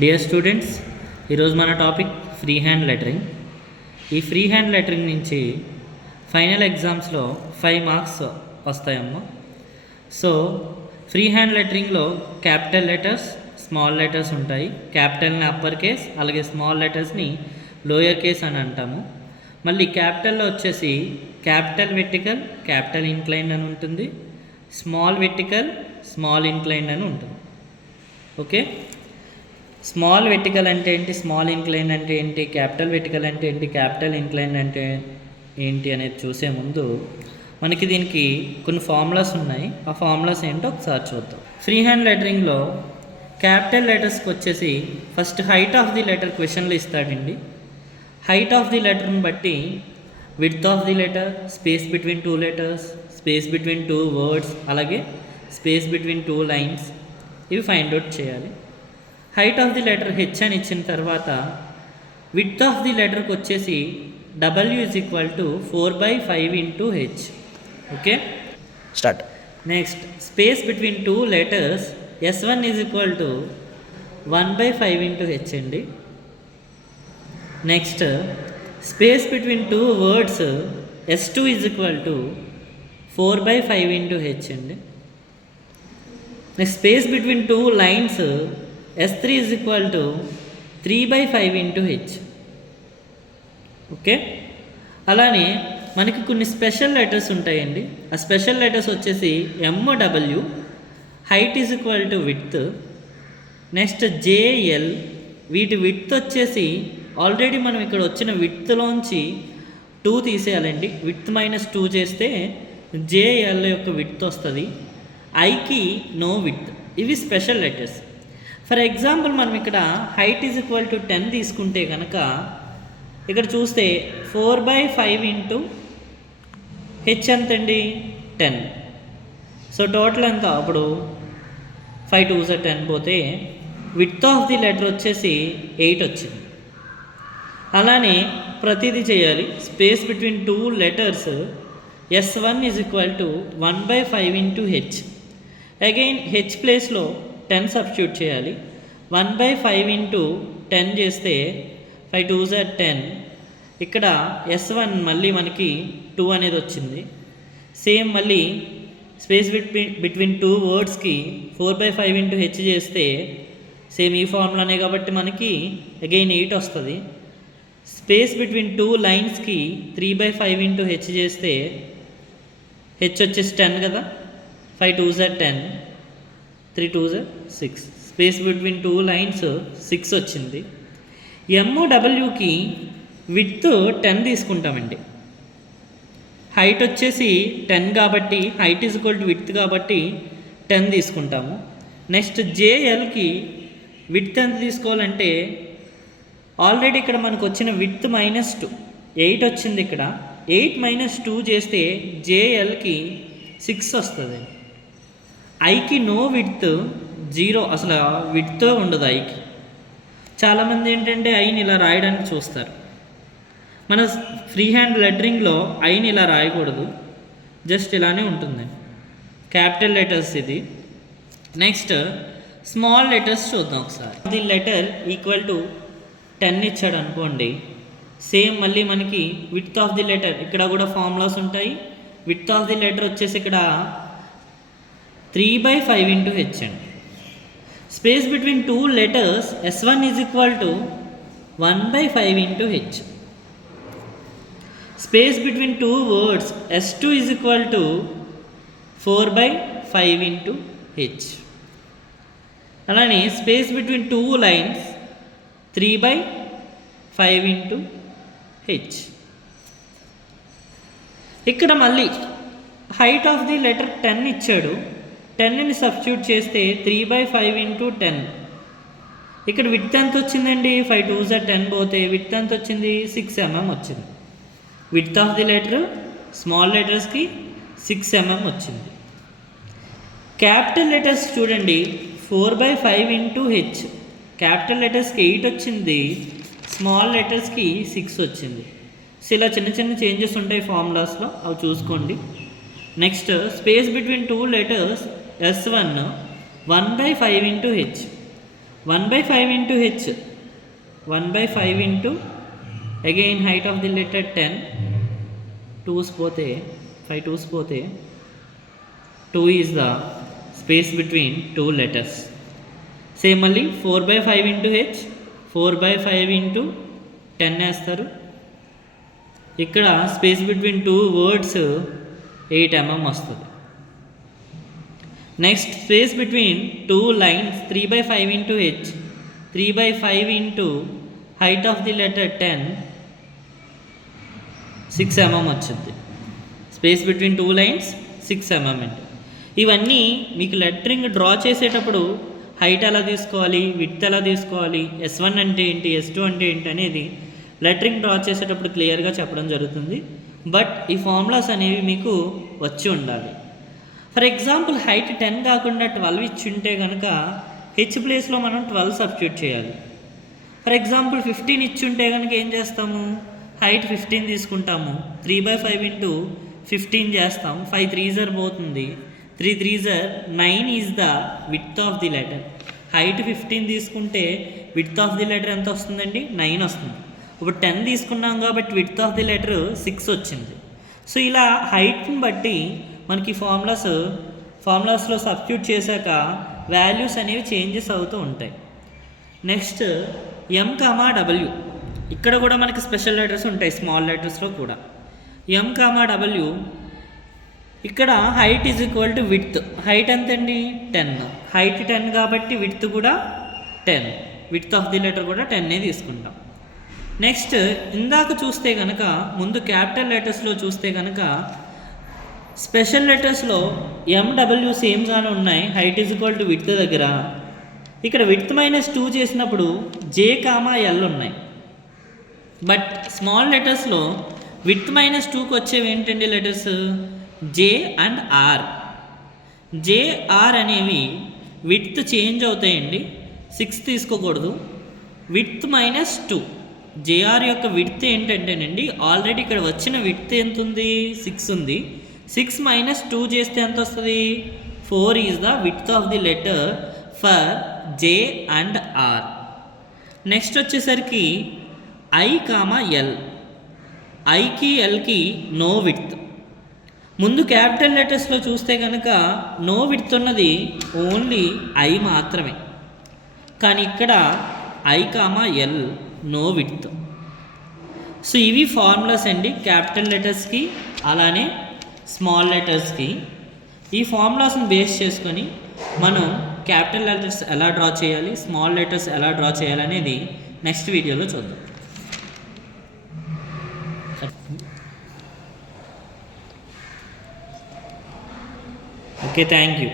Dear students, ఈరోజు మన topic free hand lettering. ఈ ఫ్రీ హ్యాండ్ లెటరింగ్ నుంచి ఫైనల్ ఎగ్జామ్స్లో 5 మార్క్స్ వస్తాయమ్మా. సో ఫ్రీ హ్యాండ్ లెటరింగ్లో క్యాపిటల్ లెటర్స్, స్మాల్ లెటర్స్ ఉంటాయి. క్యాపిటల్ని అప్పర్ కేస్, అలాగే స్మాల్ లెటర్స్ని లోయర్ కేస్ అని అంటాము. మళ్ళీ క్యాపిటల్లో వచ్చేసి క్యాపిటల్ వెర్టికల్, క్యాపిటల్ ఇంక్లైన్డ్ అని ఉంటుంది. స్మాల్ వెర్టికల్, స్మాల్ ఇంక్లైన్డ్ అని ఉంటుంది. ఓకే, స్మాల్ వెర్టికల్ అంటే ఏంటి, స్మాల్ ఇంక్లైన్ అంటే ఏంటి, క్యాపిటల్ వెర్టికల్ అంటే ఏంటి, క్యాపిటల్ ఇంక్లైన్ అంటే ఏంటి అనేది చూసే ముందు మనకి దీనికి కొన్ని ఫార్ములాస్ ఉన్నాయి. ఆ ఫార్ములాస్ ఏంటో ఒకసారి చూద్దాం. ఫ్రీ హ్యాండ్ లెటరింగ్లో క్యాపిటల్ లెటర్స్కి వచ్చేసి first height of the letter క్వశ్చన్లో ఇస్తాడండి. హైట్ ఆఫ్ ది లెటర్ని బట్టి width of the letter, space between 2 letters, space between 2 words, అలాగే స్పేస్ బిట్వీన్ 2 లైన్స్, ఇవి ఫైండ్ అవుట్ చేయాలి. Height of the letter H అని ఇచ్చిన తర్వాత విడ్త్ ఆఫ్ ది లెటర్కి వచ్చేసి W is equal to 4/5 into H. Okay, start. Next space between 2 letters S1 is equal to 1/5 into H అండి. Next space between 2 words S2 is equal to 4/5 into H అండి. Next space between 2 lines S3 is equal to 3/5 into H. Okay, అలానే మనకి కొన్ని special letters ఉంటాయండి. ఆ special letters వచ్చేసి MW, height is equal to width. Next JL, వీటి width వచ్చేసి already మనం ఇక్కడ వచ్చిన విడ్త్లోంచి 2 తీసేయాలండి. విడ్త్ -2 చేస్తే JL యొక్క విడ్త్ వస్తుంది. ఐకి నో విడ్త్. ఇవి స్పెషల్ లెటర్స్. ఫర్ ఎగ్జాంపుల్ మనం ఇక్కడ హైట్ ఈజ్ ఈక్వల్ టు 10 తీసుకుంటే కనుక ఇక్కడ చూస్తే 4/5 ఇంటూ హెచ్ ఎంతండి, 10. సో టోటల్ ఎంత, అప్పుడు 5 2s 10 పోతే విడ్త్ ఆఫ్ ది లెటర్ వచ్చేసి 8 వచ్చింది. అలానే ప్రతిదీ చేయాలి. Space between 2 letters S1 is equal to 1/5 into H. Again H ప్లేస్లో 10 సబ్స్టిట్యూట్ చేయాలి. 1/5 ఇంటూ 10 చేస్తే 5 2s 10. ఇక్కడ S1 మళ్ళీ మనకి 2 అనేది వచ్చింది. సేమ్ మళ్ళీ స్పేస్ బిట్వీన్ 2 వర్డ్స్కి 4/5 ఇంటూ హెచ్ చేస్తే సేమ్ ఈ ఫార్ములానే కాబట్టి మనకి అగైన్ 8 వస్తుంది. స్పేస్ బిట్వీన్ 2 లైన్స్కి 3/5 ఇంటూ హెచ్ చేస్తే హెచ్ వచ్చేసి 10 కదా. 5 2s 10, 3 2s 6. Space between 2 lines 6 వచ్చింది. MWకి విడ్త్ 10 తీసుకుంటామండి. హైట్ వచ్చేసి 10 కాబట్టి height is equal to width కాబట్టి 10 తీసుకుంటాము. నెక్స్ట్ JLకి విడ్త్ ఎంత తీసుకోవాలంటే ఆల్రెడీ ఇక్కడ మనకు వచ్చిన విడ్త్ -2, 8 వచ్చింది. ఇక్కడ 8 - 2 చేస్తే JLకి 6 వస్తుంది. ఐకి నో విడ్త్ 0, అసలు విడ్త్ ఉండదు ఐకి. చాలామంది ఏంటంటే ఐని ఇలా రాయడానికి చూస్తారు. మన ఫ్రీ హ్యాండ్ లెటరింగ్లో ఐని ఇలా రాయకూడదు, జస్ట్ ఇలానే ఉంటుంది. క్యాపిటల్ లెటర్స్ ఇది. నెక్స్ట్ స్మాల్ లెటర్స్ చూద్దాం ఒకసారి. ది లెటర్ ఈక్వల్ టు 10 ఇచ్చాడు అనుకోండి. సేమ్ మళ్ళీ మనకి విడ్త్ ఆఫ్ ది లెటర్ ఇక్కడ కూడా ఫార్ములాస్ ఉంటాయి. విడ్త్ ఆఫ్ ది లెటర్ వచ్చేసి ఇక్కడ 3/5 ఇంటూ హెచ్ అండి. Space between 2 letters S1 is equal to 1/5 into H. Space between 2 words S2 is equal to 4/5 into H. అలానే space between 2 lines 3/5 into H. ఇక్కడ మళ్ళీ height of the letter 10 ఇచ్చాడు. 10ని substitute చేస్తే 3/5 into 10. ఇక్కడ width ఎంత వచ్చిందండి, 5 2s 10 పోతే width ఎంత వచ్చింది, 6 mm వచ్చింది. Width of the letter small లెటర్స్కి 6 mm వచ్చింది. క్యాపిటల్ లెటర్స్ చూడండి 4/5 ఇంటూ హెచ్. క్యాపిటల్ లెటర్స్కి 8 వచ్చింది, స్మాల్ లెటర్స్కి 6 వచ్చింది. సో ఇలా చిన్న చిన్న చేంజెస్ ఉంటాయి ఫార్ములాస్లో, అవి చూసుకోండి. Next space between 2 letters S1 1/5 into H. 1/5 into h, 1/5 into again height of the letter 10, 2's పోతే 5 2's పోతే 2 is the space between two letters. Same మళ్ళీ 4/5 into h, 4/5 into 10 వేస్తారు. ఇక్కడ space between two words 8 mm వస్తుంది. Next space between two lines 3/5 into h, 3/5 into height of the letter 10, 6 mm వచ్చింది. Space between two lines 6 mm అంటే ఇవన్నీ మీకు lettering draw చేసేటప్పుడు height ఎలా తీసుకోవాలి, విడ్త్ ఎలా తీసుకోవాలి, S1 అంటే ఏంటి, S2 అంటే ఏంటి అనేది లెటరింగ్ డ్రా చేసేటప్పుడు క్లియర్గా చెప్పడం జరుగుతుంది. బట్ ఈ ఫార్ములాస్ అనేవి మీకు వచ్చి ఉండాలి. ఫర్ ఎగ్జాంపుల్ హైట్ 10 కాకుండా 12 ఇచ్చి ఉంటే కనుక హెచ్ ప్లేస్లో మనం 12 సబ్స్టిట్యూట్ చేయాలి. ఫర్ ఎగ్జాంపుల్ 15 ఇచ్చి ఉంటే కనుక ఏం చేస్తాము, హైట్ 15 తీసుకుంటాము, 3/5 into 15 చేస్తాం, 5 3s పోతుంది, 3 3s 9 is the width of the letter. Height 15 తీసుకుంటే విడ్త్ ఆఫ్ ది లెటర్ ఎంత వస్తుందండి, 9 వస్తుంది. ఇప్పుడు 10 తీసుకున్నాం కాబట్టి విడ్త్ ఆఫ్ ది లెటర్ 6 వచ్చింది. సో ఇలా హైట్ని బట్టి మనకి ఫార్ములాస్లో సబ్స్టిట్యూట్ చేశాక వాల్యూస్ అనేవి చేంజెస్ అవుతూ ఉంటాయి. నెక్స్ట్ M, W, ఇక్కడ కూడా మనకి స్పెషల్ లెటర్స్ ఉంటాయి, స్మాల్ లెటర్స్లో కూడా. M, W, ఇక్కడ height is equal to width. Height ఎంతండి, 10. హైట్ 10 కాబట్టి విడ్త్ కూడా 10, విడ్త్ ఆఫ్ ది లెటర్ కూడా 10 తీసుకుంటాం. నెక్స్ట్ ఇందాక చూస్తే కనుక ముందు క్యాపిటల్ లెటర్స్లో చూస్తే కనుక స్పెషల్ లెటర్స్లో MW సేమ్గానే ఉన్నాయి, height is equal to width దగ్గర. ఇక్కడ విడ్త్ -2 చేసినప్పుడు J, L ఉన్నాయి. బట్ స్మాల్ లెటర్స్లో విడ్త్ -2కి వచ్చేవి ఏంటండి letters, J and R. J, R అనేవి విడ్త్ చేంజ్ అవుతాయండి, 6 తీసుకోకూడదు. విడ్త్ -2, JR యొక్క విడ్త్ ఏంటంటేనండి, ఆల్రెడీ ఇక్కడ వచ్చిన విడ్త్ ఎంత ఉంది, 6 ఉంది. 6 - 2 చేస్తే ఎంత వస్తుంది, 4 is the width of the letter for J and R. Next వచ్చేసరికి I, L. ఐకి ఎల్కి నో విడ్త్. ముందు క్యాపిటల్ లెటర్స్లో చూస్తే కనుక నో విడ్త్ ఉన్నది ఓన్లీ I మాత్రమే, కానీ ఇక్కడ I, L no width. So ఇవి ఫార్ములాస్ అండి క్యాపిటల్ లెటర్స్కి అలానే స్మాల్ లెటర్స్కి. ఈ ఫార్ములాస్ని బేస్ చేసుకొని మనం క్యాపిటల్ లెటర్స్ ఎలా డ్రా చేయాలి, స్మాల్ లెటర్స్ ఎలా డ్రా చేయాలి అనేది నెక్స్ట్ వీడియోలో చూద్దాం. Okay, thank you.